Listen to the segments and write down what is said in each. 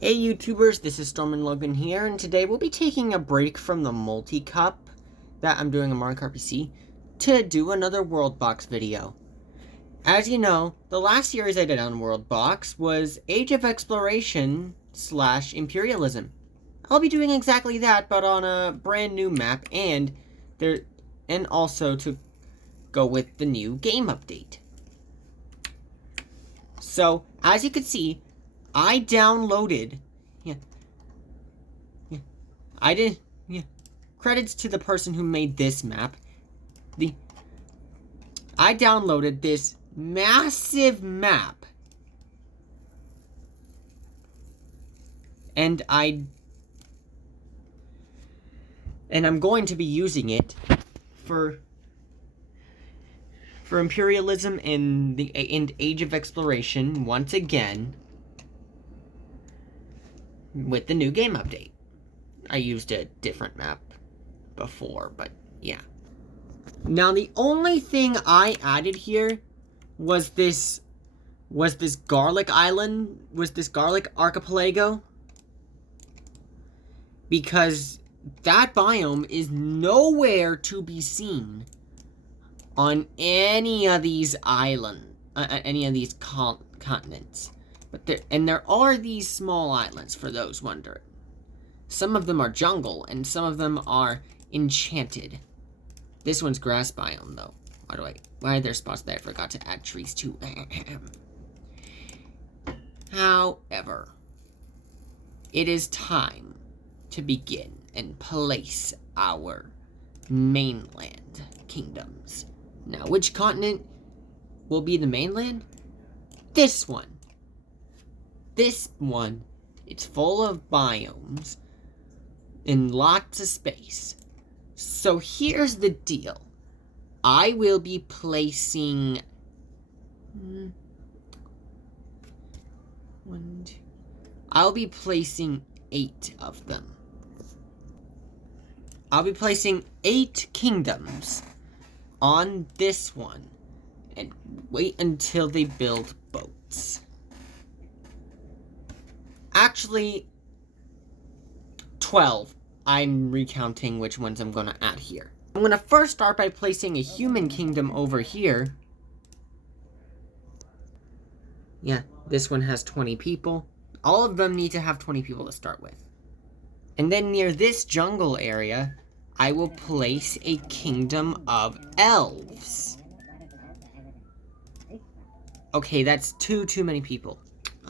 Hey YouTubers, this is Storm and Logan here, and today we'll be taking a break from the multi-cup that I'm doing on Mario Kart PC to do another Worldbox video. As you know, the last series I did on Worldbox was Age of Exploration / Imperialism. I'll be doing exactly that, but on a brand new map, and also to go with the new game update. So, as you can see, I downloaded, credits to the person who made this map. I downloaded this massive map, and I'm going to be using it for Imperialism and Age of Exploration once again with the new game update. I used a different map before, but yeah. Now the only thing I added here was this garlic island, this garlic archipelago, because that biome is nowhere to be seen on any of these continents. But there are these small islands, for those wondering. Some of them are jungle, and some of them are enchanted. This one's grass biome, though. Why are there spots that I forgot to add trees to? However, it is time to begin and place our mainland kingdoms. Now, which continent will be the mainland? This one. This one, it's full of biomes and lots of space. So here's the deal. I will be placing I'll be placing 8 of them. I'll be placing 8 kingdoms on this one and wait until they build boats. Actually, 12. I'm recounting which ones I'm going to add here. I'm going to first start by placing a human kingdom over here. Yeah, this one has 20 people. All of them need to have 20 people to start with. And then near this jungle area, I will place a kingdom of elves. Okay, that's too many people.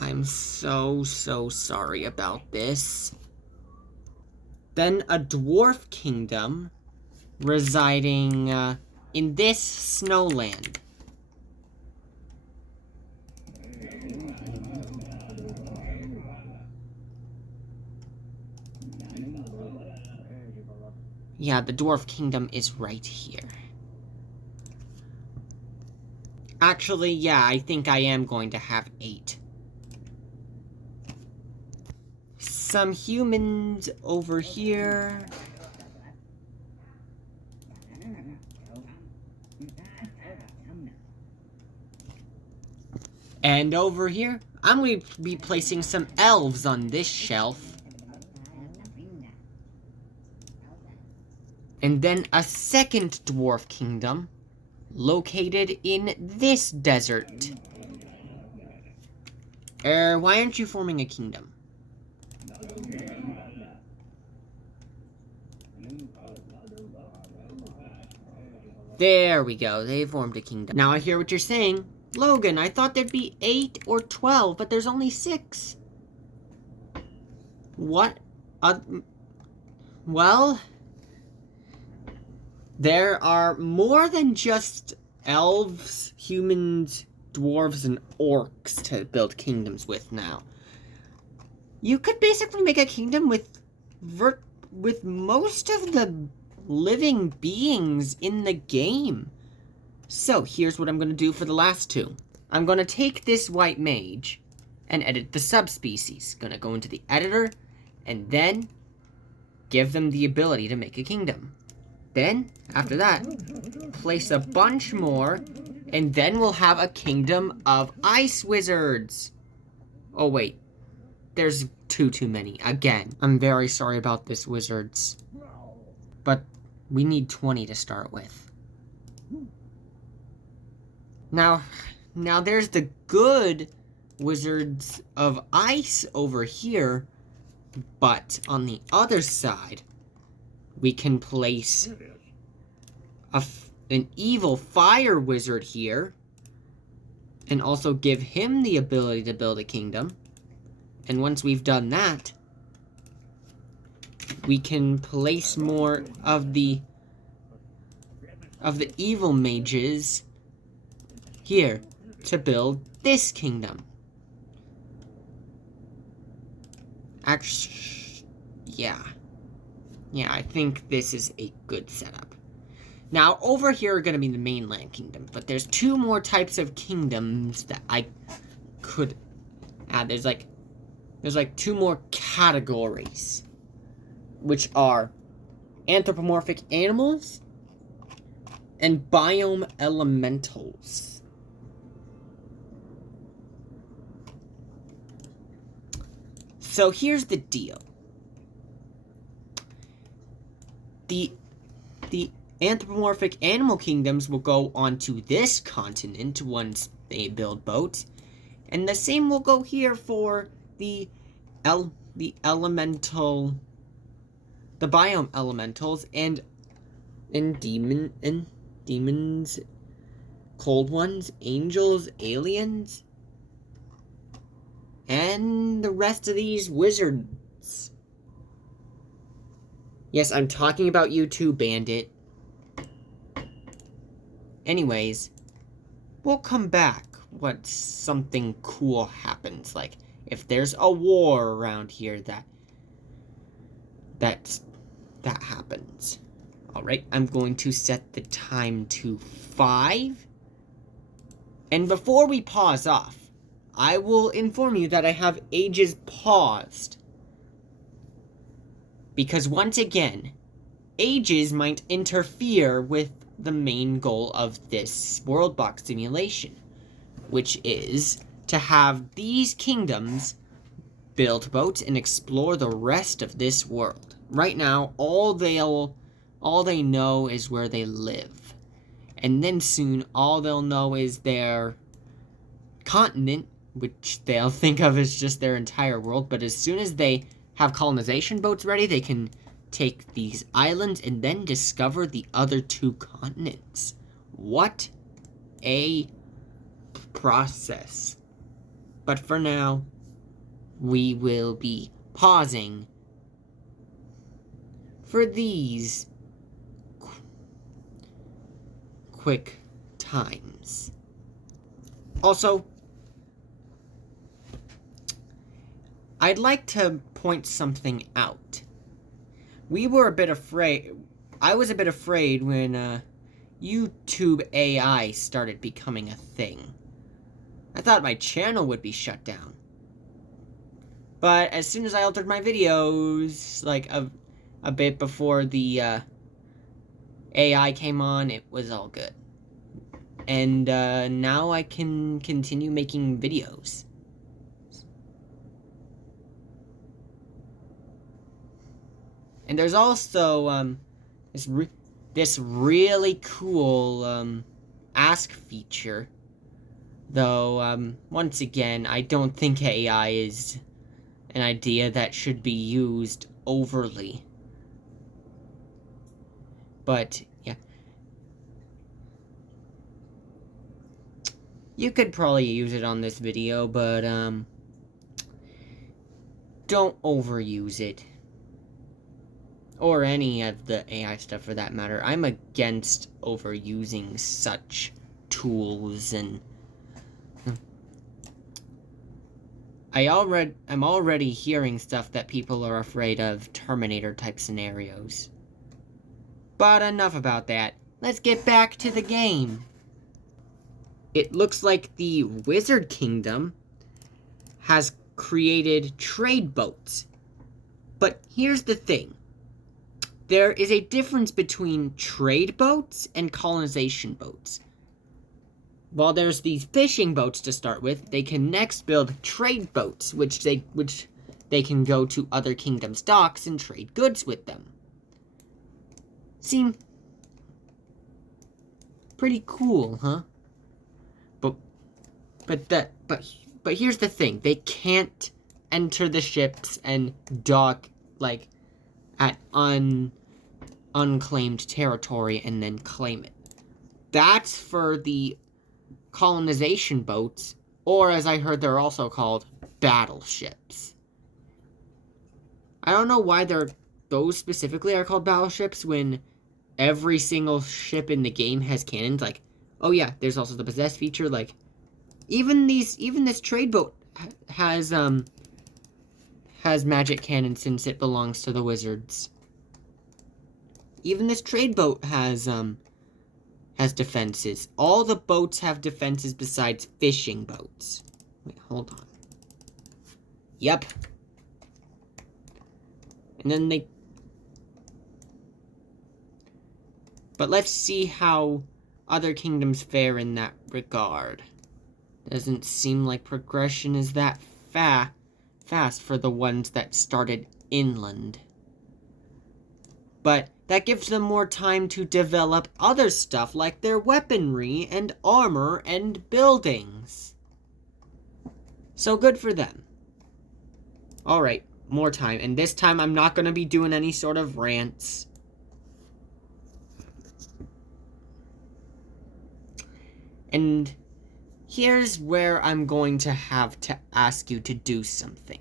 I'm so sorry about this. Then a dwarf kingdom residing in this snowland. Yeah, the dwarf kingdom is right here. Actually, yeah, I think I am going to have 8. Some humans over here. And over here, I'm going to be placing some elves on this shelf. And then a second dwarf kingdom located in this desert. Why aren't you forming a kingdom? There we go, they formed a kingdom. Now I hear what you're saying. Logan, I thought there'd be 8 or 12, but there's only 6. What? Well, there are more than just elves, humans, dwarves, and orcs to build kingdoms with now. You could basically make a kingdom with most of the living beings in the game. So here's what I'm going to do for the last 2. I'm going to take this white mage and edit the subspecies. Going to go into the editor and then give them the ability to make a kingdom. Then, after that, place a bunch more, and then we'll have a kingdom of ice wizards. Oh wait, there's too many. Again, I'm very sorry about this, wizards. But we need 20 to start with. Now there's the good wizards of ice over here. But on the other side, we can place an evil fire wizard here. And also give him the ability to build a kingdom. And once we've done that, we can place more of the evil mages here to build this kingdom. Actually, yeah, I think this is a good setup. Now, over here are going to be the mainland kingdom, but there's 2 more types of kingdoms that I could add. There's like 2 more categories, which are anthropomorphic animals and biome elementals. So here's the deal. The anthropomorphic animal kingdoms will go onto this continent once they build boats, and the same will go here for the biome elementals and demons, cold ones, angels, aliens, and the rest of these wizards. Yes, I'm talking about you too, Bandit. Anyways, we'll come back once something cool happens, like if there's a war around here that happens. Alright, I'm going to set the time to 5. And before we pause off, I will inform you that I have ages paused. Because once again, ages might interfere with the main goal of this Worldbox simulation, which is to have these kingdoms build boats and explore the rest of this world. Right now, all they know is where they live. And then soon, all they'll know is their continent, which they'll think of as just their entire world. But as soon as they have colonization boats ready, they can take these islands and then discover the other 2 continents. What a process. But for now, we will be pausing for these quick times. Also, I'd like to point something out. I was a bit afraid when YouTube AI started becoming a thing. I thought my channel would be shut down. But as soon as I altered my videos, like a bit before the AI came on, it was all good. And now I can continue making videos. And there's also this really cool ask feature. Though, once again, I don't think AI is an idea that should be used overly. But, yeah. You could probably use it on this video, but, don't overuse it. Or any of the AI stuff for that matter. I'm against overusing such tools and... I'm already hearing stuff that people are afraid of Terminator-type scenarios. But enough about that. Let's get back to the game. It looks like the Wizard Kingdom has created trade boats. But here's the thing. There is a difference between trade boats and colonization boats. While there's these fishing boats to start with, they can next build trade boats, which they can go to other kingdoms' docks and trade goods with them. Seem pretty cool, huh? But here's the thing. They can't enter the ships and dock, like, at unclaimed territory and then claim it. That's for the colonization boats, or as I heard they're also called, battleships. I don't know why those specifically are called battleships when every single ship in the game has cannons. Like, oh yeah, there's also the possess feature. Like, even this trade boat has magic cannon since it belongs to the wizards. Even this trade boat has defenses. All the boats have defenses besides fishing boats. Wait, hold on. Yep. And then But let's see how other kingdoms fare in that regard. Doesn't seem like progression is that fast for the ones that started inland. But that gives them more time to develop other stuff like their weaponry and armor and buildings. So good for them. Alright, more time. And this time I'm not going to be doing any sort of rants. And here's where I'm going to have to ask you to do something.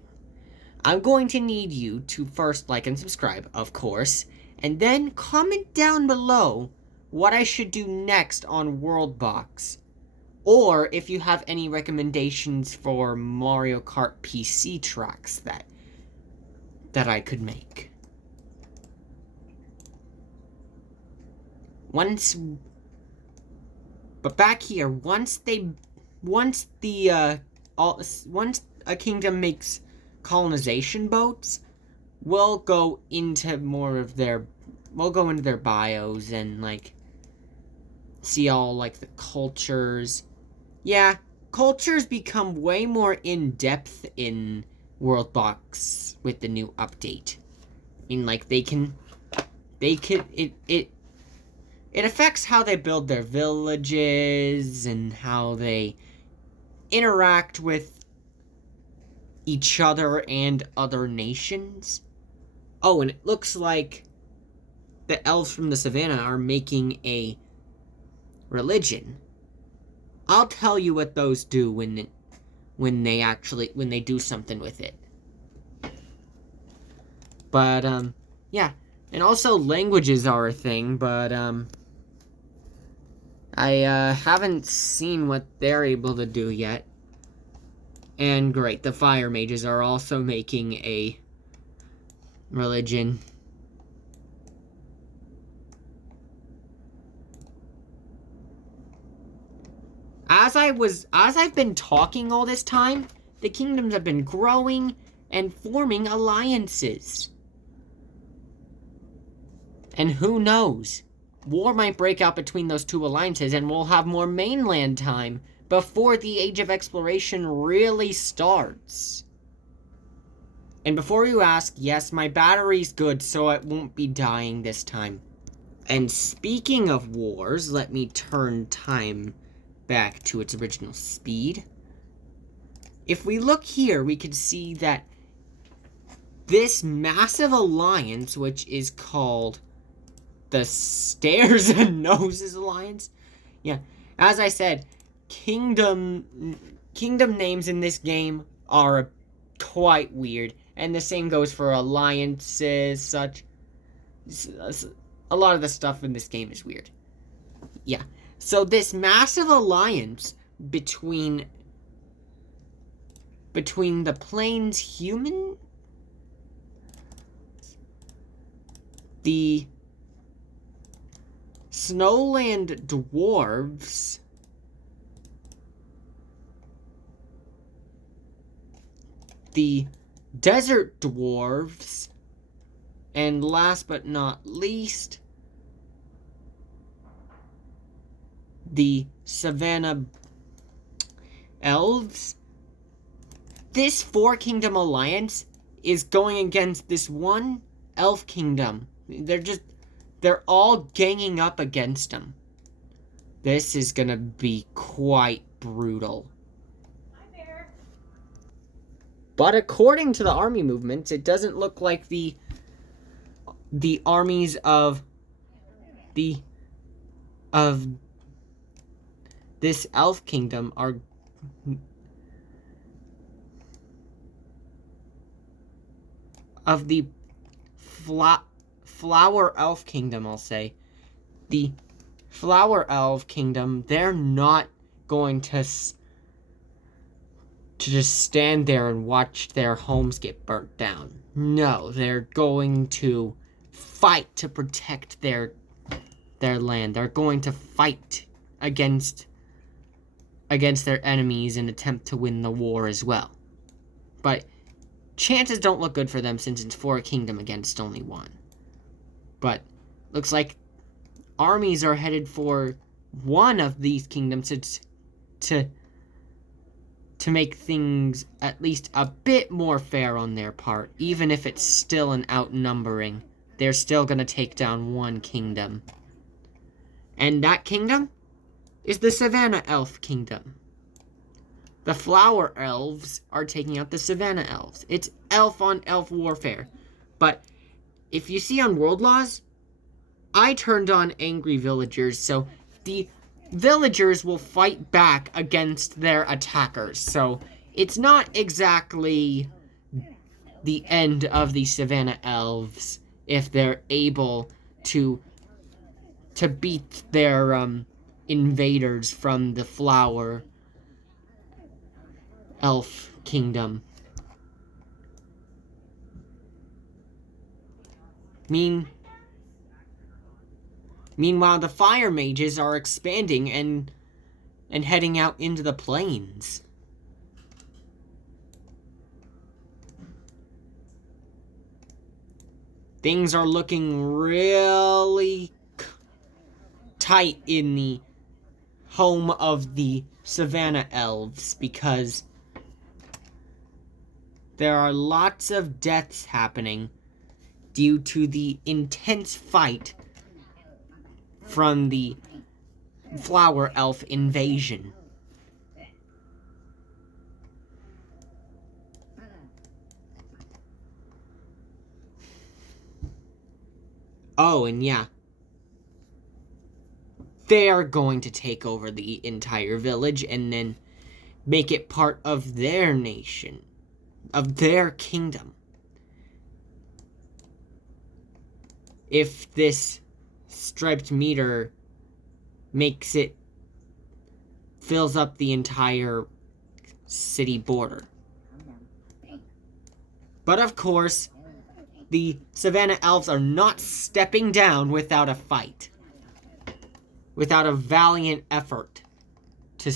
I'm going to need you to first like and subscribe, of course, and then comment down below what I should do next on Worldbox. Or if you have any recommendations for Mario Kart PC tracks that I could make. But back here, once a kingdom makes colonization boats, we'll go into their bios and like see all like the cultures. Yeah, cultures become way more in depth in Worldbox with the new update. I mean, like it affects how they build their villages and how they interact with each other and other nations. Oh, and it looks like the elves from the savannah are making a religion. I'll tell you what those do when they do something with it. But yeah, and also languages are a thing, but I haven't seen what they're able to do yet. And great, the fire mages are also making a religion. As I've been talking all this time, the kingdoms have been growing and forming alliances. And who knows? War might break out between those two alliances and we'll have more mainland time before the Age of Exploration really starts. And before you ask, yes, my battery's good, so it won't be dying this time. And speaking of wars, let me turn time back to its original speed. If we look here, we can see that this massive alliance, which is called the Stairs and Noses Alliance. Yeah, as I said, kingdom names in this game are quite weird, and the same goes for alliances, such. A lot of the stuff in this game is weird. Yeah, so this massive alliance between the Plains human, the Snowland dwarves, the desert dwarves, and last but not least, the savannah elves. This four kingdom alliance is going against this one elf kingdom. They're all ganging up against him. This is gonna be quite brutal. But according to the army movements, it doesn't look like the armies of this elf kingdom are of the flower elf kingdom, I'll say. The flower elf kingdom, they're not going to just stand there and watch their homes get burnt down. No, they're going to fight to protect their land. They're going to fight against their enemies and attempt to win the war as well. But chances don't look good for them since it's 4 kingdom against only 1. But looks like armies are headed for one of these kingdoms to make things at least a bit more fair on their part. Even if it's still an outnumbering, they're still going to take down one kingdom. And that kingdom is the Savannah Elf Kingdom. The Flower Elves are taking out the Savannah Elves. It's elf-on-elf warfare. But if you see on World Laws, I turned on Angry Villagers, so the villagers will fight back against their attackers. So it's not exactly the end of the Savannah Elves if they're able to beat their invaders from the Flower Elf Kingdom. Meanwhile, the Fire Mages are expanding and heading out into the plains. Things are looking really tight in the home of the Savannah Elves because there are lots of deaths happening due to the intense fight from the Flower Elf invasion. Oh, and yeah. They are going to take over the entire village and then make it part of their nation, of their kingdom. If this striped meter fills up the entire city border. But of course, the Savannah Elves are not stepping down without a fight. Without a valiant effort to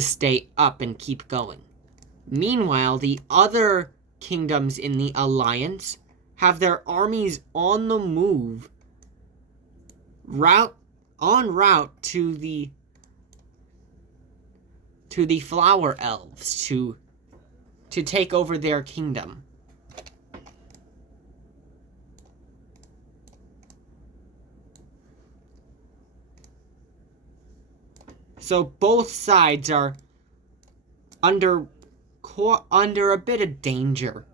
stay up and keep going. Meanwhile, the other kingdoms in the Alliance have their armies on the move, en route to the Flower Elves to take over their kingdom. So both sides are under a bit of danger.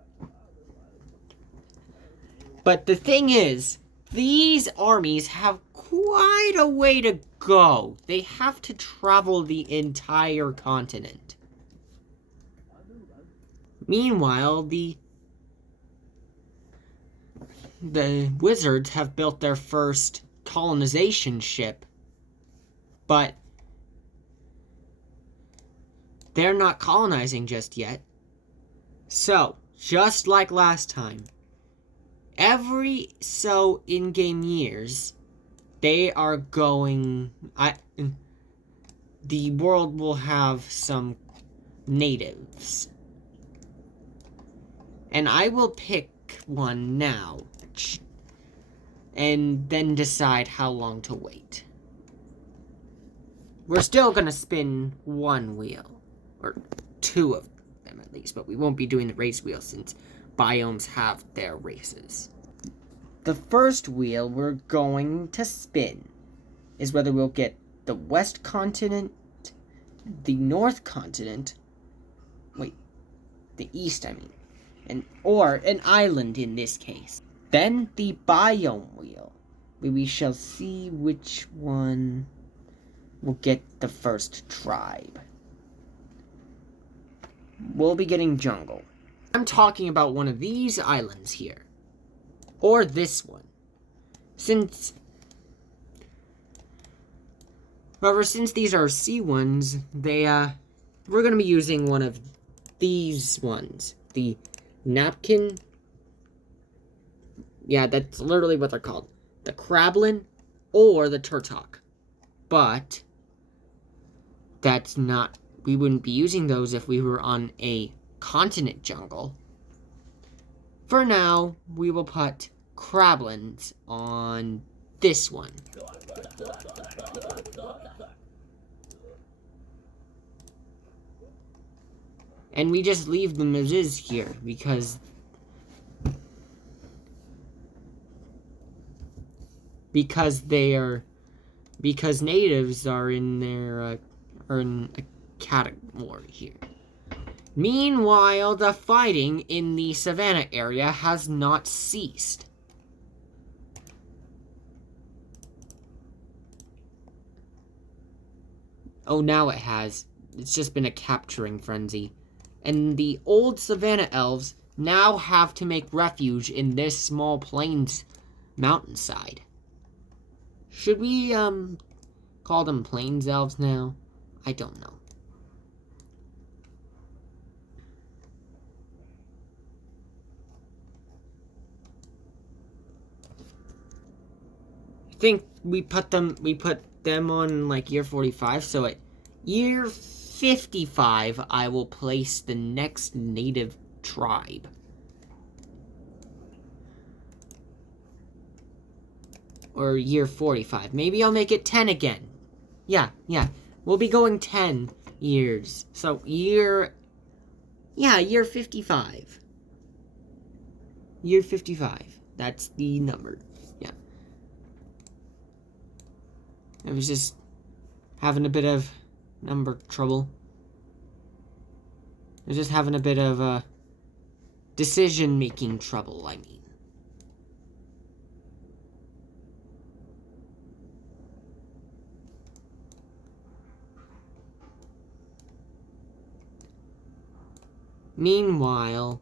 But the thing is, these armies have quite a way to go. They have to travel the entire continent. Meanwhile, the wizards have built their first colonization ship, but they're not colonizing just yet. So, just like last time, every so in-game years, they are going... the world will have some natives. And I will pick one now, and then decide how long to wait. We're still gonna spin one wheel. Or 2 of them, at least. But we won't be doing the race wheel since biomes have their races. The first wheel we're going to spin is whether we'll get the West Continent, the North Continent, the East, or an island in this case. Then the biome wheel, where we shall see which one will get the first tribe. We'll be getting jungle. I'm talking about one of these islands here. Or this one. However, since these are sea ones, we're going to be using one of these ones. The napkin. Yeah, that's literally what they're called. The crablin or the turtok. But that's not... We wouldn't be using those if we were on a continent jungle. For now, we will put crablins on this one. And we just leave them as is here, because natives are in a category here. Meanwhile, the fighting in the savannah area has not ceased. Oh, now it has. It's just been a capturing frenzy. And the old savannah elves now have to make refuge in this small plains mountainside. Should we, call them plains elves now? I don't know. I think we put them on, like, year 45, so at year 55, I will place the next native tribe. Or year 45. Maybe I'll make it 10 again. Yeah. We'll be going 10 years. So, year 55. Year 55. That's the number. Yeah. I was just having a bit of number trouble. I was just having a bit of, decision-making trouble, I mean. Meanwhile,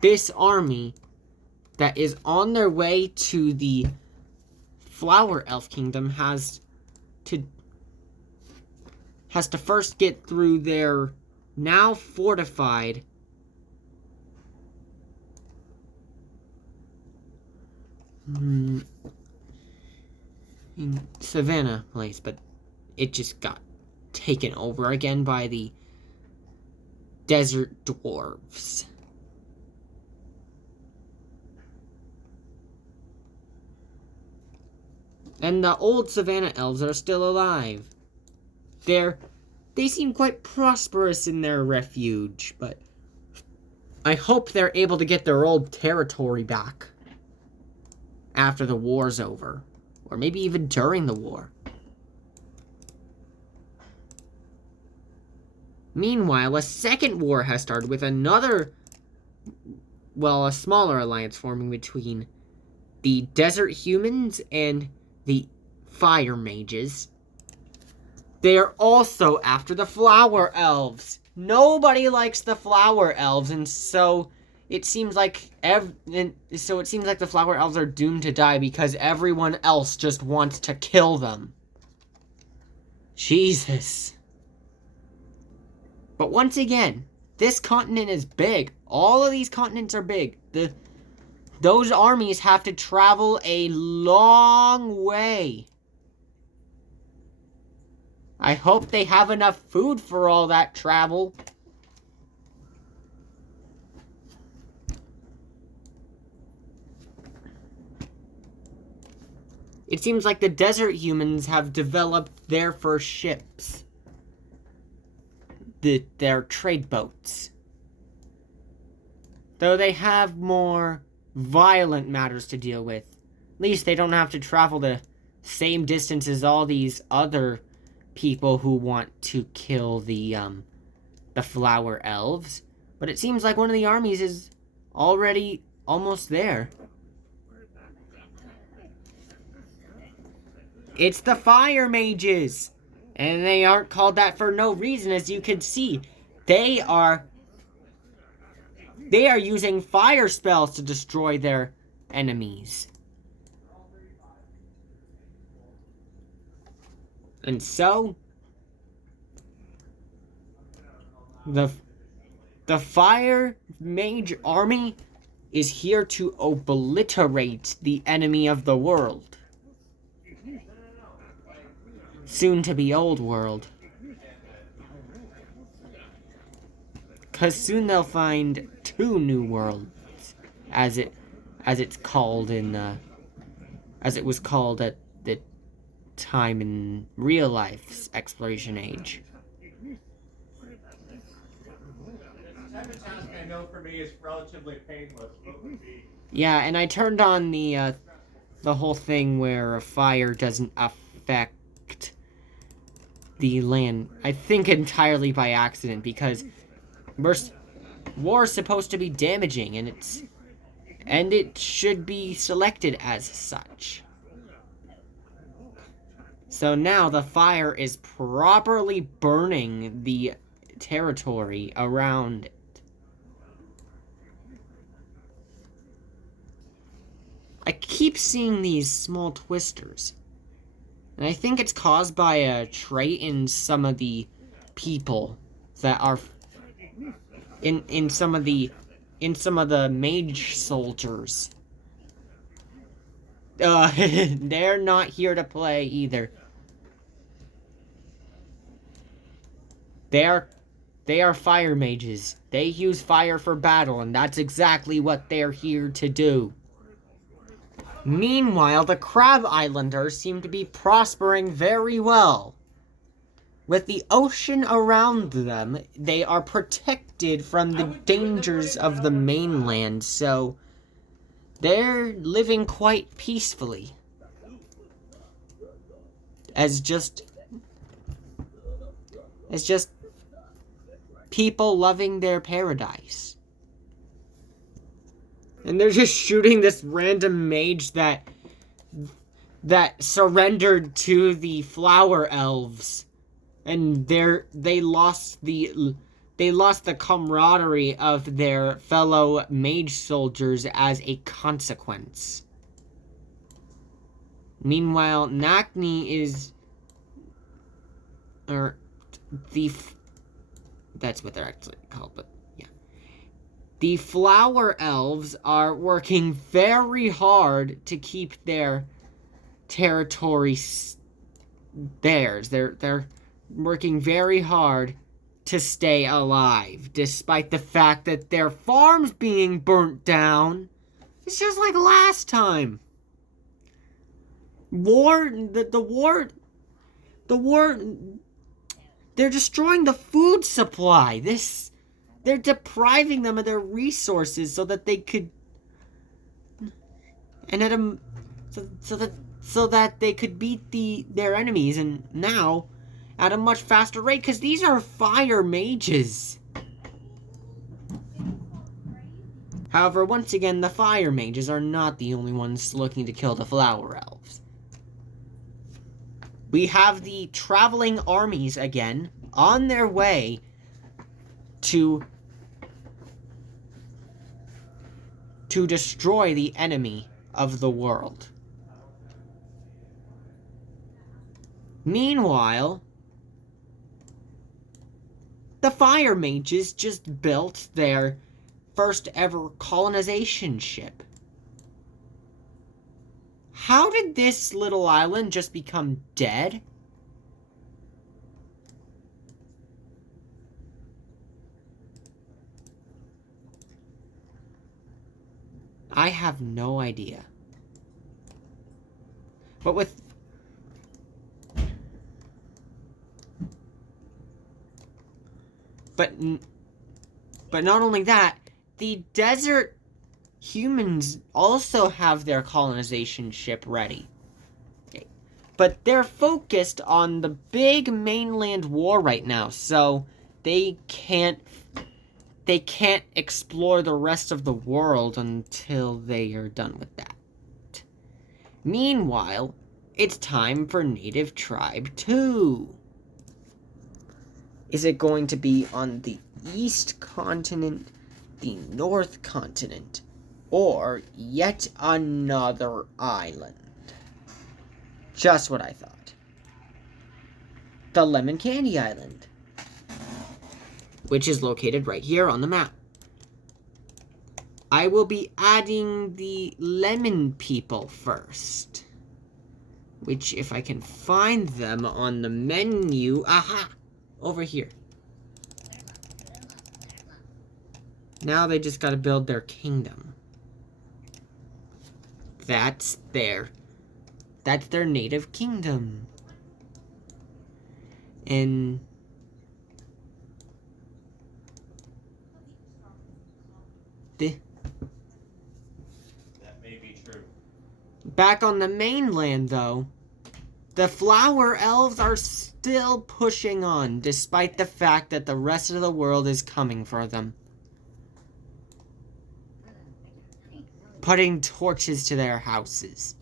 this army that is on their way to the Flower Elf Kingdom has to first get through their now fortified savannah place, but it just got taken over again by the desert dwarves. And the old savannah elves are still alive. They seem quite prosperous in their refuge, but I hope they're able to get their old territory back after the war's over, or maybe even during the war. Meanwhile, a second war has started with a smaller alliance forming between the desert humans and the fire mages. They are also after the flower elves. Nobody likes the flower elves, and so it seems like the flower elves are doomed to die because everyone else just wants to kill them. Jesus. But once again, this continent is big. All of these continents are big. Those armies have to travel a long way. I hope they have enough food for all that travel. It seems like the desert humans have developed their first ships. Their trade boats. Though they have more violent matters to deal with. At least they don't have to travel the same distance as all these other people who want to kill the flower elves. But it seems like one of the armies is already almost there. It's the fire mages! And they aren't called that for no reason, as you can see. They are using fire spells to destroy their enemies. And so, the fire mage army is here to obliterate the enemy of the world. Soon to be old world. 'Cause soon they'll find 2 new worlds, as it's called as it was called at the time in real life's exploration age. Type of task I know for me is relatively painless. What would be? Yeah, and I turned on the whole thing where fire doesn't affect the land. I think entirely by accident, because war is supposed to be damaging, and it should be selected as such. So now the fire is properly burning the territory around it. I keep seeing these small twisters. And I think it's caused by a trait in some of the people that are in some of the mage soldiers. They're not here to play either. They are fire mages. They use fire for battle, and that's exactly what they're here to do. Meanwhile, the Crab Islanders seem to be prospering very well. With the ocean around them, they are protected from the dangers of the mainland, so they're living quite peacefully. As just people loving their paradise. And they're just shooting this random mage that surrendered to the flower elves. And they lost the camaraderie of their fellow mage soldiers as a consequence. Meanwhile, Nakni is... that's what they're actually called, but yeah. The flower elves are working very hard to keep their territory theirs. They're working very hard to stay alive, despite the fact that their farm's being burnt down. It's just like last time. The war, they're destroying the food supply. They're depriving them of their resources so that they could, and so that they could beat their enemies, and now at a much faster rate, because these are fire mages. However, once again, the fire mages are not the only ones looking to kill the flower elves. We have the traveling armies again on their way to destroy the enemy of the world. Meanwhile, the fire mages just built their first ever colonization ship. How did this little island just become dead? I have no idea. But not only that, the desert humans also have their colonization ship ready. Okay. But they're focused on the big mainland war right now, so they can't explore the rest of the world until they are done with that. Meanwhile, it's time for Native Tribe 2. Is it going to be on the East Continent, the North Continent, or yet another island? Just what I thought. The Lemon Candy Island, which is located right here on the map. I will be adding the lemon people first, which, if I can find them on the menu, aha, over here. Now they just gotta build their kingdom. That's their native kingdom. And that may be true. Back on the mainland, though, the flower elves are still pushing on, despite the fact that the rest of the world is coming for them. Putting torches to their houses.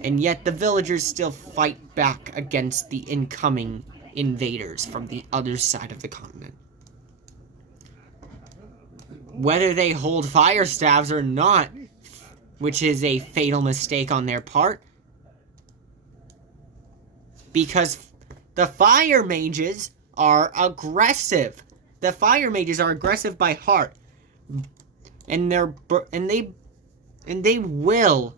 And yet the villagers still fight back against the incoming invaders from the other side of the continent. Whether they hold fire staves or not, which is a fatal mistake on their part, because the fire mages are aggressive. The fire mages are aggressive by heart, and they will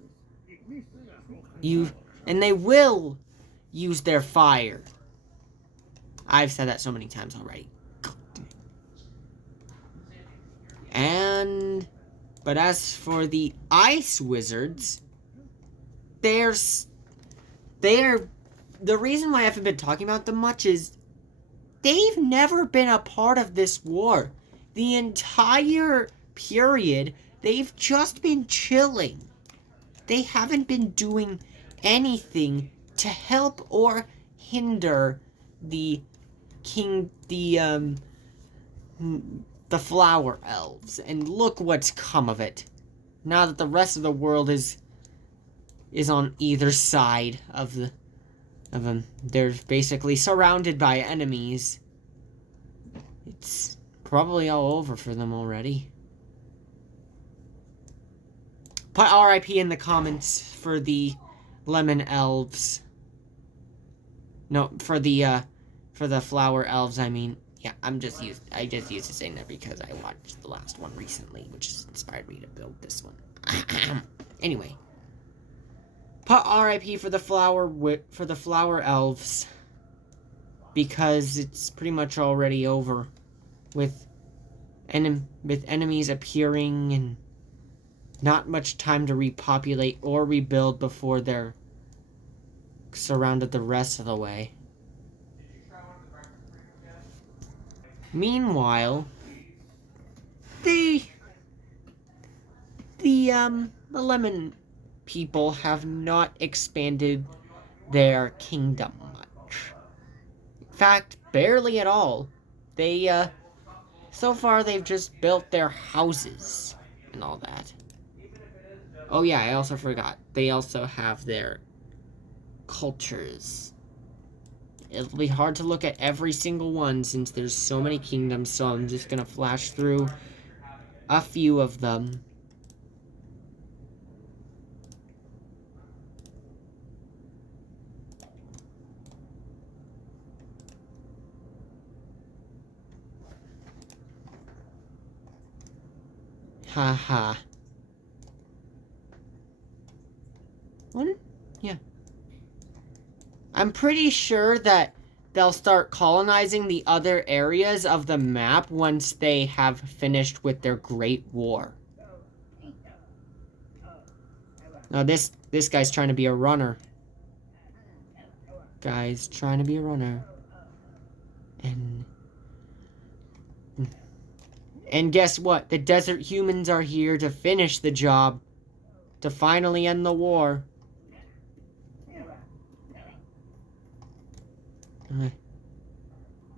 use their fire. I've said that so many times already. But as for the ice wizards, the reason why I haven't been talking about them much is they've never been a part of this war. The entire period, they've just been chilling. They haven't been doing anything to help or hinder the flower elves, and look what's come of it. Now that the rest of the world is on either side of them, they're basically surrounded by enemies. It's probably all over for them already. Put RIP in the comments for the lemon elves. No, for the flower elves, I mean. Yeah, I just used to saying that because I watched the last one recently, which has inspired me to build this one. Anyway, put RIP for the flower elves, because it's pretty much already over with enemies appearing and not much time to repopulate or rebuild before they're surrounded the rest of the way. Meanwhile, the lemon people have not expanded their kingdom much. In fact, barely at all. They, so far they've just built their houses and all that. Oh yeah, I also forgot. They also have their cultures. It'll be hard to look at every single one since there's so many kingdoms, so I'm just gonna flash through a few of them. Haha. What? Yeah. I'm pretty sure that they'll start colonizing the other areas of the map once they have finished with their Great War. This guy's trying to be a runner. Guy's trying to be a runner. And guess what? The desert humans are here to finish the job. To finally end the war.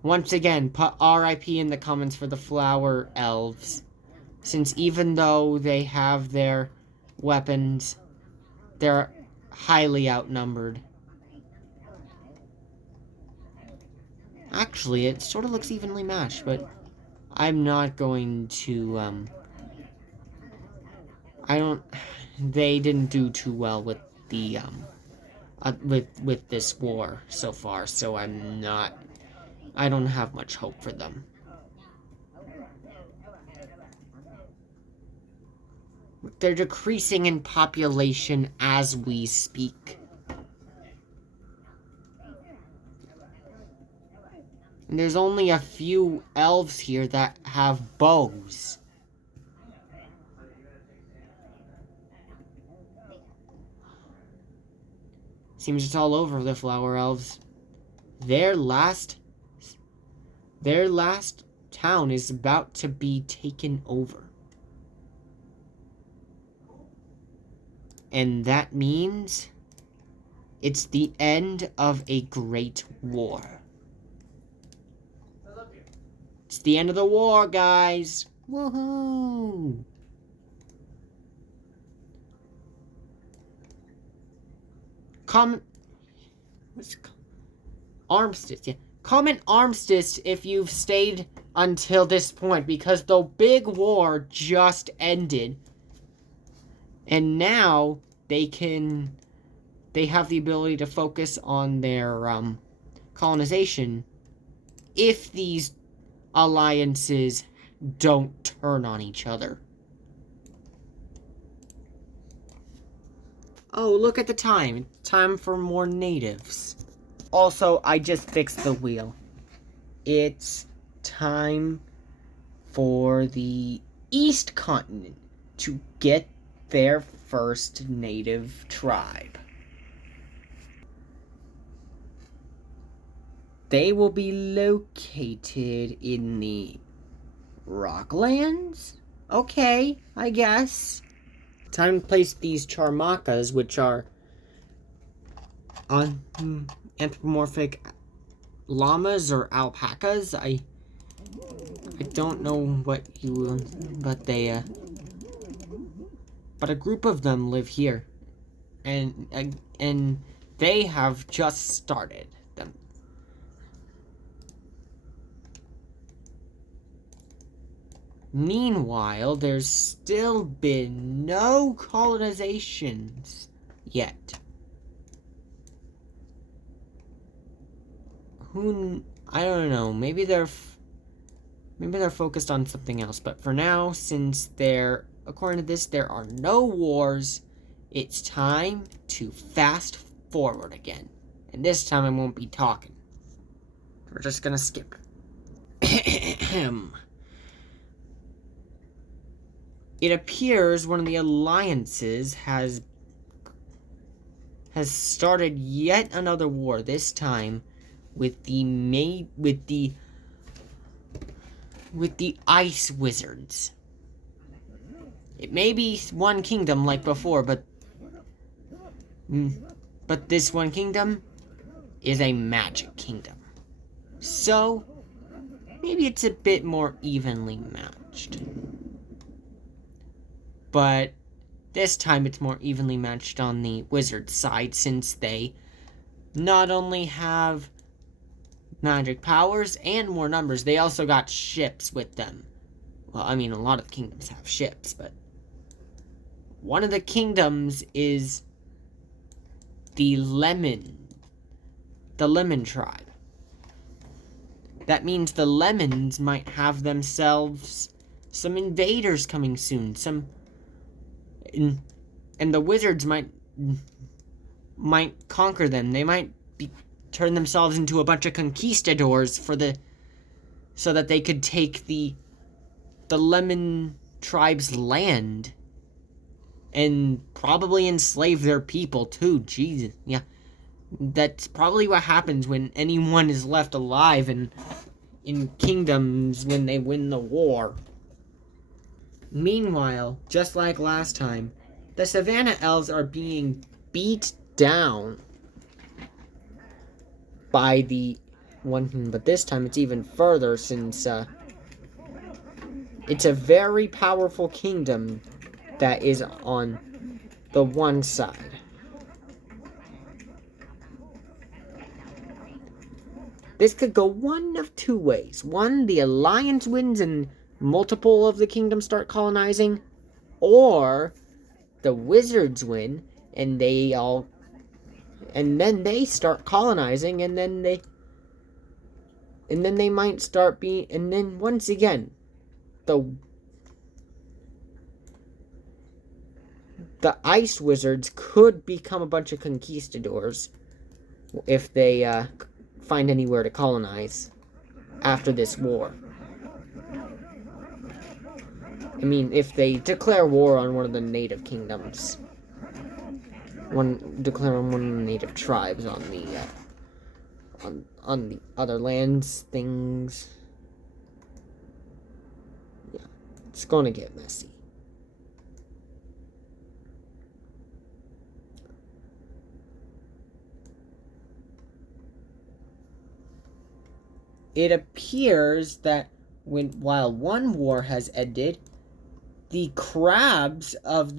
Once again, put RIP in the comments for the flower elves. Since even though they have their weapons, they're highly outnumbered. Actually, it sort of looks evenly matched, but I'm not going to, they didn't do too well with the, with this war so far, so I don't have much hope for them. They're decreasing in population as we speak. And there's only a few elves here that have bows. Seems it's all over the flower elves. Their last town is about to be taken over. And that means it's the end of a great war. It's the end of the war, guys. Woohoo! Armistice, yeah. Comment armistice if you've stayed until this point, because the big war just ended. And now they have the ability to focus on their colonization if these alliances don't turn on each other. Oh, look at the time. Time for more natives. Also, I just fixed the wheel. It's time for the East Continent to get their first native tribe. They will be located in the Rocklands? Okay, I guess. Time to place these Charmakas, which are anthropomorphic llamas or alpacas. I don't know what but they, but a group of them live here. And they have just started them. Meanwhile, there's still been no colonizations yet. I don't know. Maybe they're focused on something else. But for now, since according to this, there are no wars, it's time to fast forward again. And this time I won't be talking. We're just gonna skip it. It appears one of the alliances has started yet another war, this time with the ice wizards. It may be one kingdom like before, but this one kingdom is a magic kingdom. So maybe it's a bit more evenly matched. But this time it's more evenly matched on the wizard side, since they not only have magic powers and more numbers, they also got ships with them. Well, I mean, a lot of kingdoms have ships, but one of the kingdoms is the Lemon tribe. That means the Lemons might have themselves some invaders coming soon, and the wizards might conquer them. They might turn themselves into a bunch of conquistadors so that they could take the Lemon tribe's land and probably enslave their people too. Jesus, yeah. That's probably what happens when anyone is left alive in kingdoms when they win the war. Meanwhile, just like last time, the Savannah Elves are being beat down by the one, but this time it's even further since it's a very powerful kingdom that is on the one side. This could go one of two ways. One, the Alliance wins and multiple of the kingdoms start colonizing, or the Wizards win and then they start colonizing, and then they might start being, and then once again, the Ice Wizards could become a bunch of conquistadors if they find anywhere to colonize after this war. I mean, if they declare war on one of the native kingdoms. Declare on one of the native tribes on the other lands, things. Yeah, it's gonna get messy. It appears that while one war has ended, the crabs of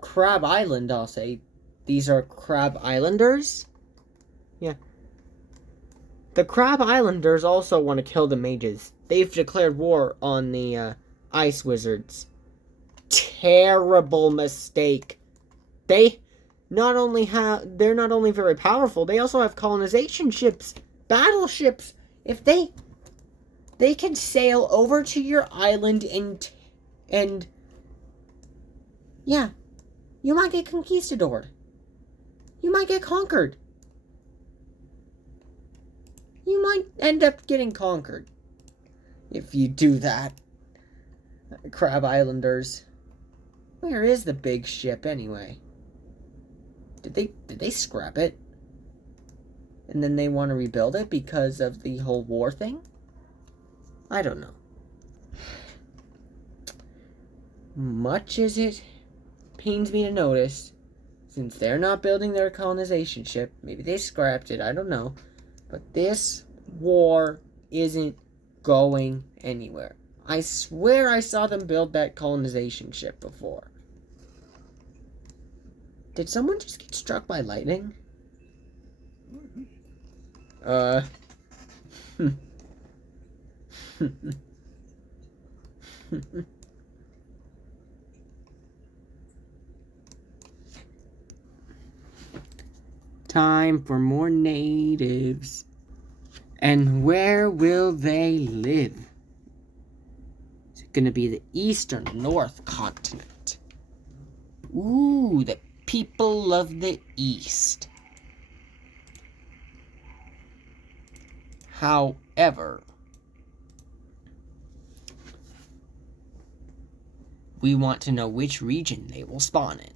Crab Island, I'll say, these are Crab Islanders? Yeah. The Crab Islanders also want to kill the mages. They've declared war on the Ice Wizards. Terrible mistake. They're not only very powerful, they also have colonization ships, battleships. If they can sail over to your island and yeah, you might get conquistadored. You might get conquered. You might end up getting conquered if you do that. Crab Islanders. Where is the big ship anyway? Did they scrap it? And then they want to rebuild it because of the whole war thing? I don't know. Much as it pains me to notice, since they're not building their colonization ship, maybe they scrapped it, I don't know, but this war isn't going anywhere. I swear I saw them build that colonization ship before. Did someone just get struck by lightning? Time for more natives. And where will they live? Is it going to be the east or north continent? Ooh, the people of the east. However, we want to know which region they will spawn in.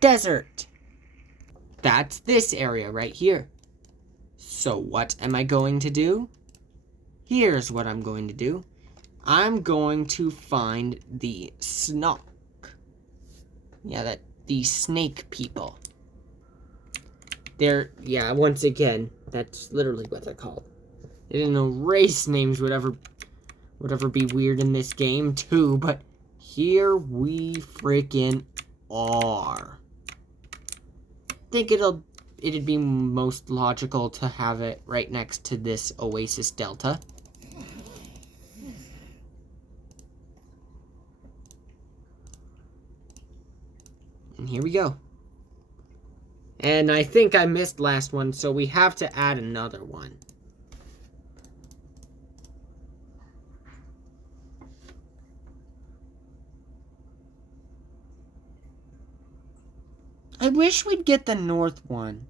Desert. That's this area right here. So what am I going to do? Here's what I'm going to do. I'm going to find the Snock. Yeah, the snake people. Yeah, once again, that's literally what they're called. I didn't know race names would ever be weird in this game too, but here we freaking are. I think it'd be most logical to have it right next to this Oasis Delta. And here we go. And I think I missed last one, so we have to add another one. I wish we'd get the north one.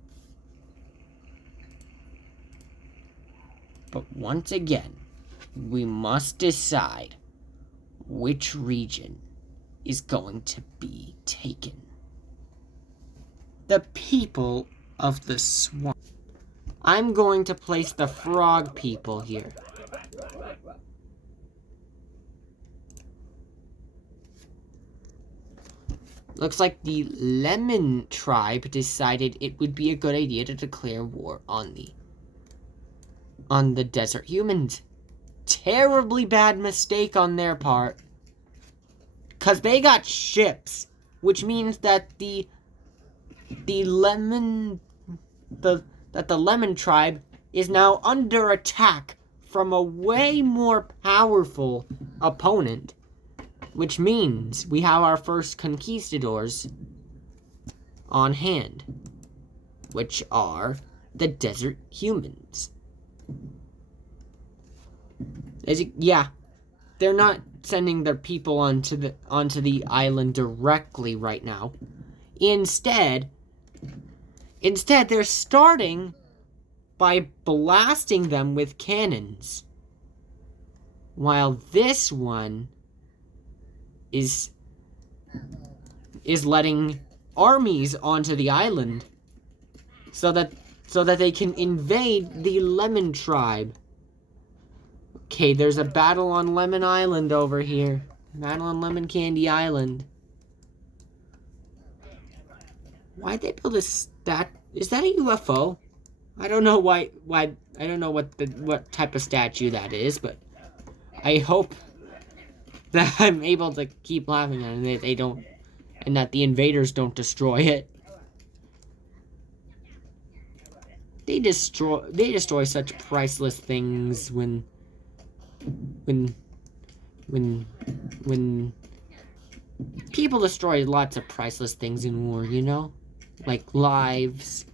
But once again, we must decide which region is going to be taken. The people of the swamp. I'm going to place the frog people here. Looks like the Lemon tribe decided it would be a good idea to declare war on the desert humans. Terribly bad mistake on their part. 'Cause they got ships, which means that the Lemon tribe is now under attack from a way more powerful opponent. Which means we have our first conquistadors on hand, which are the desert humans. They're not sending their people onto the island directly right now. Instead, they're starting by blasting them with cannons, while this one is letting armies onto the island so that they can invade the Lemon tribe. Okay, there's a battle on Lemon Island over here. Battle on Lemon Candy Island. Why'd they build is that a UFO? I don't know why I don't know what type of statue that is, but I hope that I'm able to keep laughing at it, they don't, and that the invaders don't destroy it. They destroy such priceless things when people destroy lots of priceless things in war, you know? Like lives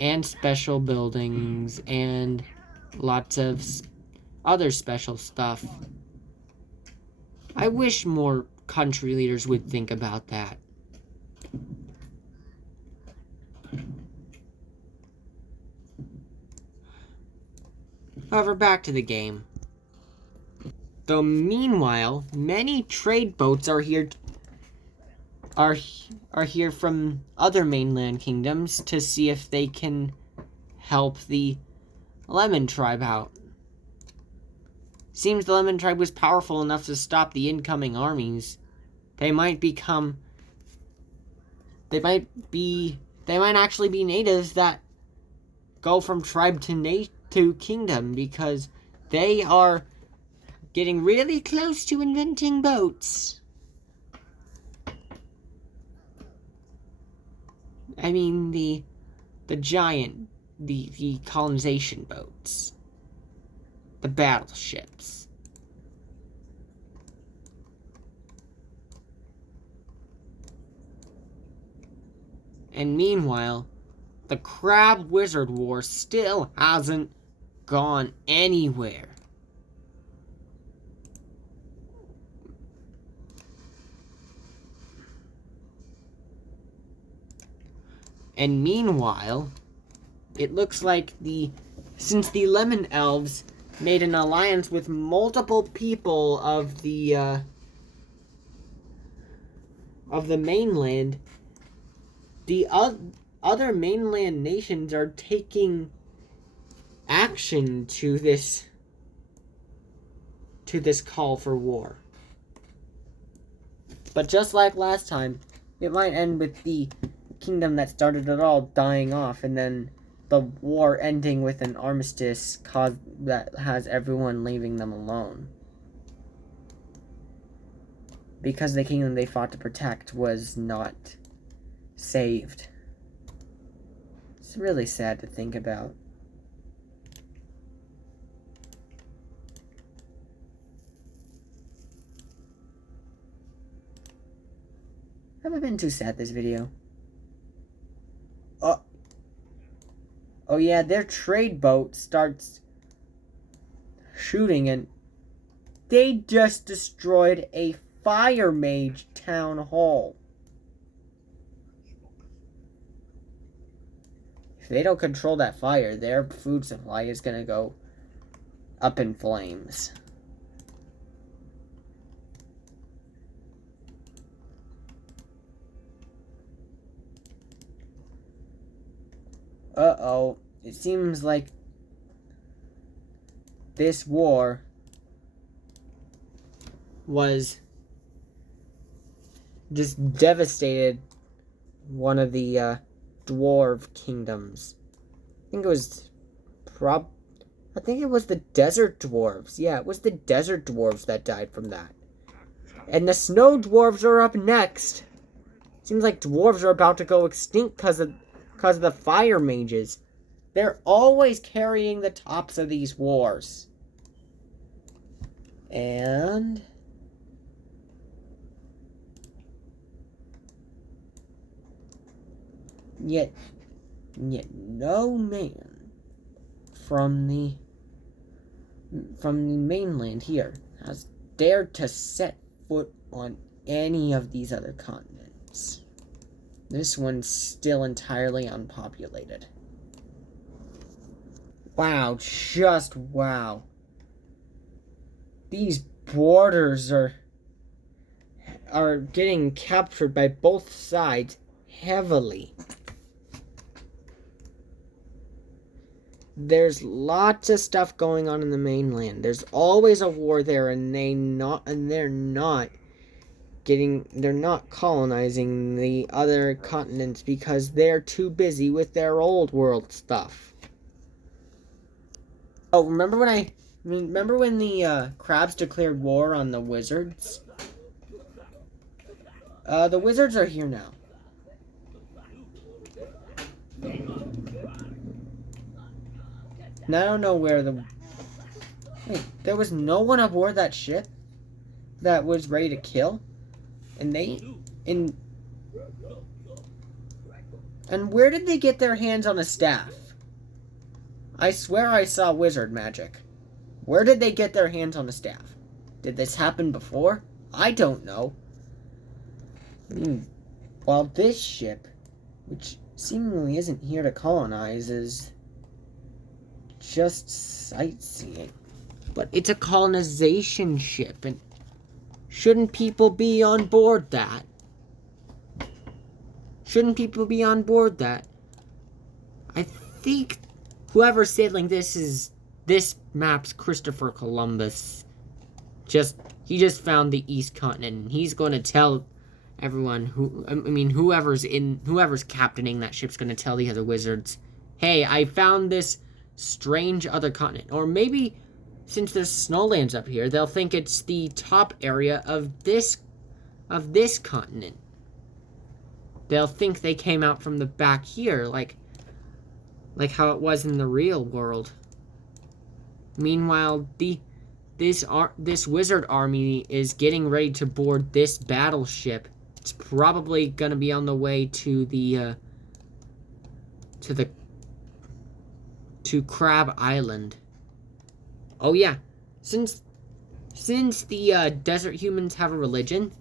and special buildings and lots of other special stuff. I wish more country leaders would think about that. However, back to the game. Though meanwhile, many trade boats are here from other mainland kingdoms to see if they can help the Lemon tribe out. Seems the Lemon tribe was powerful enough to stop the incoming armies. They might actually be natives that go from tribe to kingdom, because they are getting really close to inventing boats. I mean, the giant, the colonization boats. The battleships. And meanwhile, the Crab Wizard War still hasn't gone anywhere. And meanwhile, it looks like since the Lemon Elves made an alliance with multiple people of the mainland, the other mainland nations are taking action to this call for war. But just like last time, it might end with the kingdom that started it all dying off, and then the war ending with an armistice that has everyone leaving them alone. Because the kingdom they fought to protect was not saved. It's really sad to think about. Have I been too sad this video? Oh yeah, their trade boat starts shooting, and they just destroyed a fire mage town hall. If they don't control that fire, their food supply is gonna go up in flames. Uh-oh. It seems like this war was just devastated one of the dwarf kingdoms. I think it was the desert dwarves. Yeah, it was the desert dwarves that died from that. And the snow dwarves are up next. Seems like dwarves are about to go extinct because of the fire mages. They're always carrying the tops of these wars. And yet no man from the mainland here has dared to set foot on any of these other continents. This one's still entirely unpopulated. Wow, just wow. These borders are getting captured by both sides heavily. There's lots of stuff going on in the mainland. There's always a war there, and they're not colonizing the other continents because they're too busy with their old world stuff. Oh, remember when the crabs declared war on the wizards? The wizards are here now. And I don't know where wait, there was no one aboard that ship that was ready to kill? And where did they get their hands on a staff? I swear I saw wizard magic. Where did they get their hands on a staff? Did this happen before? I don't know. While this ship, which seemingly isn't here to colonize, is just sightseeing. But it's a colonization ship, and shouldn't people be on board that? Shouldn't people be on board that? I think whoever's sailing this map's Christopher Columbus. He just found the East Continent, and he's going to tell everyone whoever's captaining that ship's going to tell the other wizards, hey, I found this strange other continent. Or maybe, since there's snowlands up here, they'll think it's the top area of this continent. They'll think they came out from the back here, like how it was in the real world. Meanwhile, this wizard army is getting ready to board this battleship. It's probably gonna be on the way to Crab Island. Oh yeah, since the desert humans have a religion,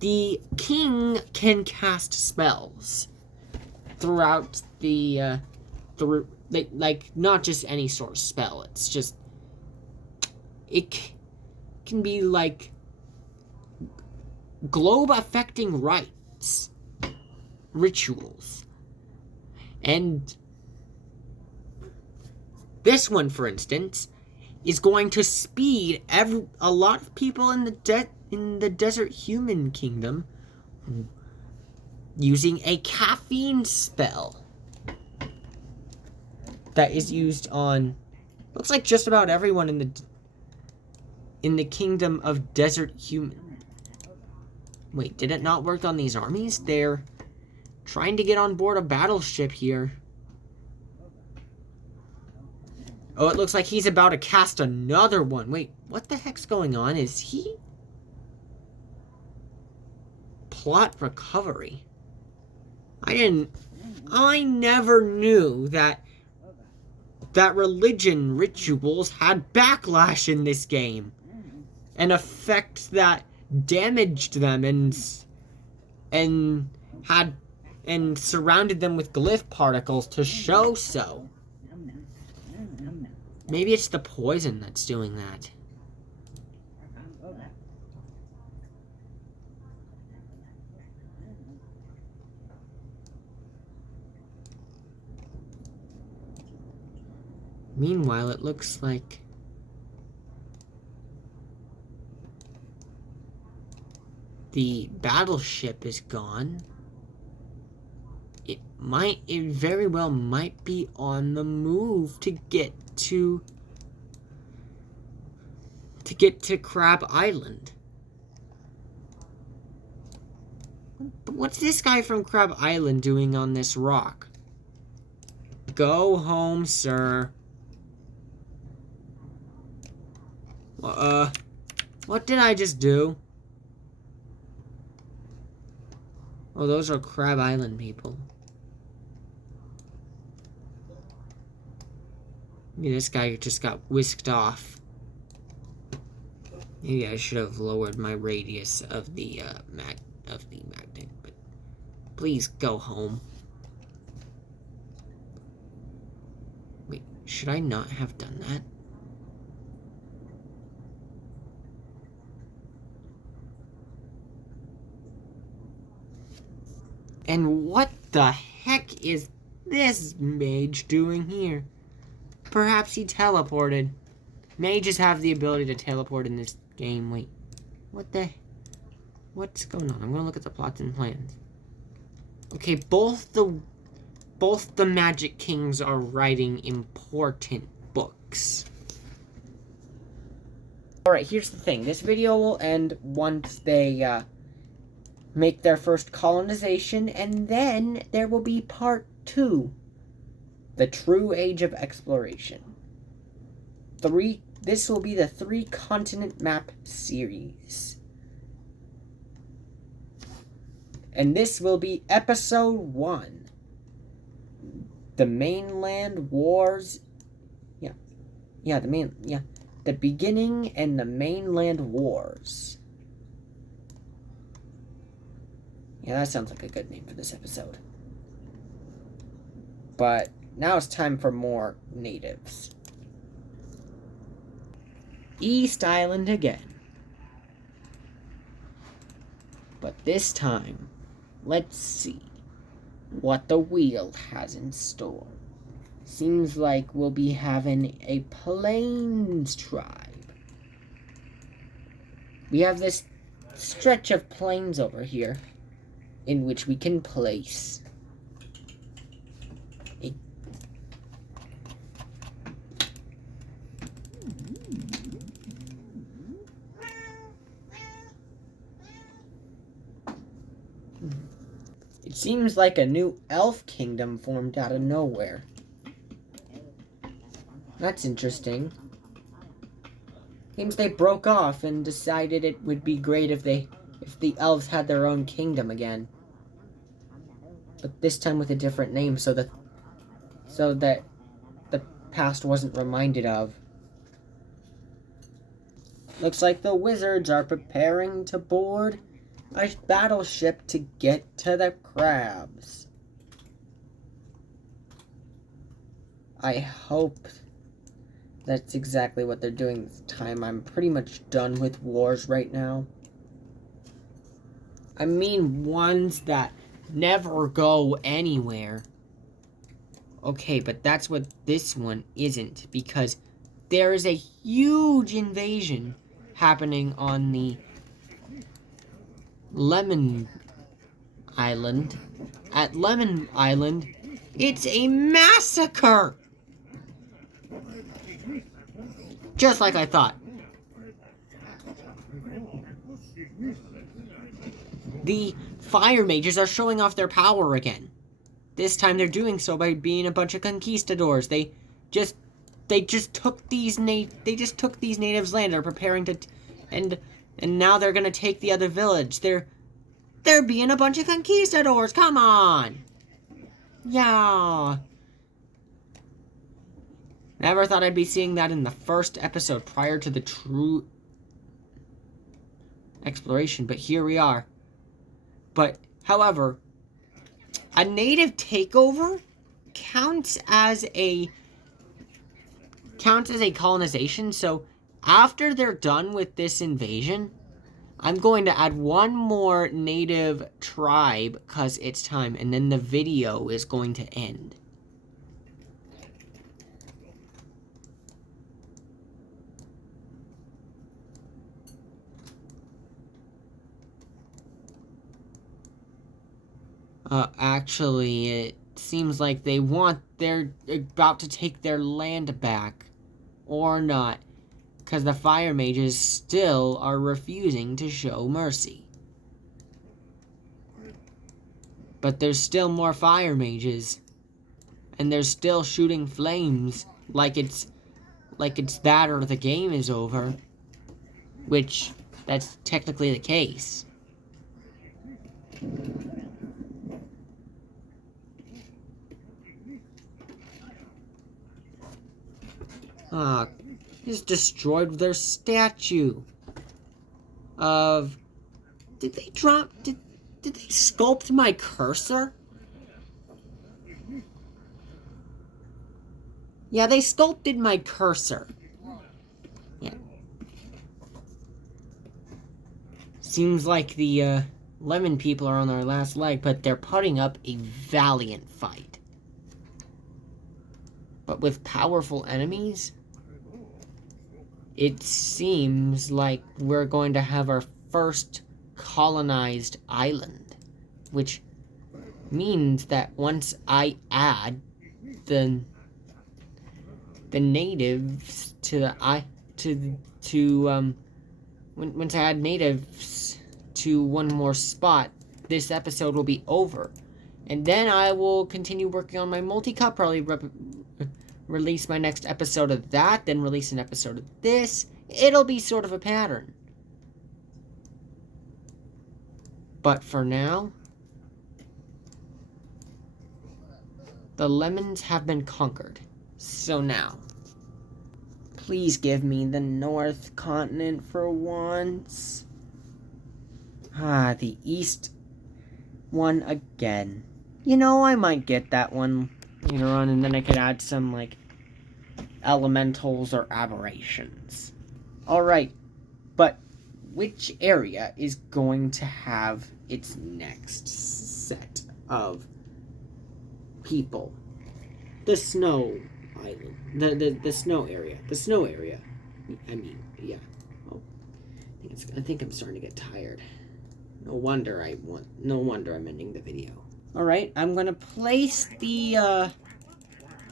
the king can cast spells throughout the not just any sort of spell. It's just it can be like globe affecting rites, rituals, and this one, for instance, is going to speed a lot of people in the desert human kingdom using a caffeine spell that is used on, looks like, just about everyone in the kingdom of desert human. Wait, did it not work on these armies? They're trying to get on board a battleship here. Oh, it looks like he's about to cast another one. Wait, what the heck's going on? Is he... Plot recovery. I never knew that religion rituals had backlash in this game. An effect that damaged them and surrounded them with glyph particles to show so. Maybe it's the poison that's doing that. Meanwhile, it looks like the battleship is gone. It very well might be on the move to get to Crab Island. But what's this guy from Crab Island doing on this rock? Go home, sir. What did I just do? Oh, those are Crab Island people. Maybe this guy just got whisked off. Maybe I should have lowered my radius of the magnet, but please go home. Wait, should I not have done that? And what the heck is this mage doing here? Perhaps he teleported. Mages have the ability to teleport in this game. Wait, what's going on? I'm gonna look at the plots and plans. Okay, both the Magic Kings are writing important books. Alright, here's the thing. This video will end once they, make their first colonization, and then there will be part 2. The True Age of Exploration. This will be the 3-continent map series. And this will be episode 1. The Mainland Wars. The beginning and the Mainland Wars. Yeah, that sounds like a good name for this episode. But now it's time for more natives. East Island again. But this time, let's see what the wheel has in store. Seems like we'll be having a plains tribe. We have this stretch of plains over here in which we can place a It seems like a new elf kingdom formed out of nowhere. That's interesting. Seems they broke off and decided it would be great if the elves had their own kingdom again. But this time with a different name so that the past wasn't reminded of. Looks like the wizards are preparing to board a battleship to get to the crabs. I hope that's exactly what they're doing this time. I'm pretty much done with wars right now. I mean ones that never go anywhere. Okay, but that's what this one isn't, because there is a huge invasion happening on the Lemon Island. At Lemon Island, it's a massacre! Just like I thought. The fire mages are showing off their power again. This time they're doing so by being a bunch of conquistadors. They just took these natives' land. They're preparing to, and now they're gonna take the other village. They're being a bunch of conquistadors. Come on. Yeah. Never thought I'd be seeing that in the first episode prior to the true exploration, but here we are. But, however, a native takeover counts as a colonization, so after they're done with this invasion, I'm going to add one more native tribe because it's time, and then the video is going to end. Actually, it seems like they're about to take their land back. Or not. Because the fire mages still are refusing to show mercy. But there's still more fire mages. And they're still shooting flames like it's that or the game is over. Which, that's technically the case. Just destroyed their statue of... Did they sculpt my cursor? Yeah, they sculpted my cursor. Yeah. Seems like the, lemon people are on their last leg, but they're putting up a valiant fight. But with powerful enemies, it seems like we're going to have our first colonized island. Which means that once I add the natives to once I add natives to one more spot, this episode will be over. And then I will continue working on my multi-cup, probably release my next episode of that, then release an episode of this. It'll be sort of a pattern. But for now, the lemons have been conquered. So now, please give me the North Continent for once. The East one again. You know, I might get that one later on, and then I could add some, like, elementals or aberrations. Alright, but which area is going to have its next set of people? The snow island. The snow area. The snow area. I mean, yeah. Oh, I think I'm starting to get tired. No wonder I'm ending the video. Alright, I'm gonna place the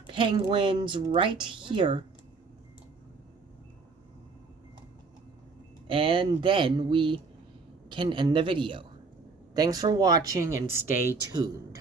penguins right here. And then we can end the video. Thanks for watching and stay tuned.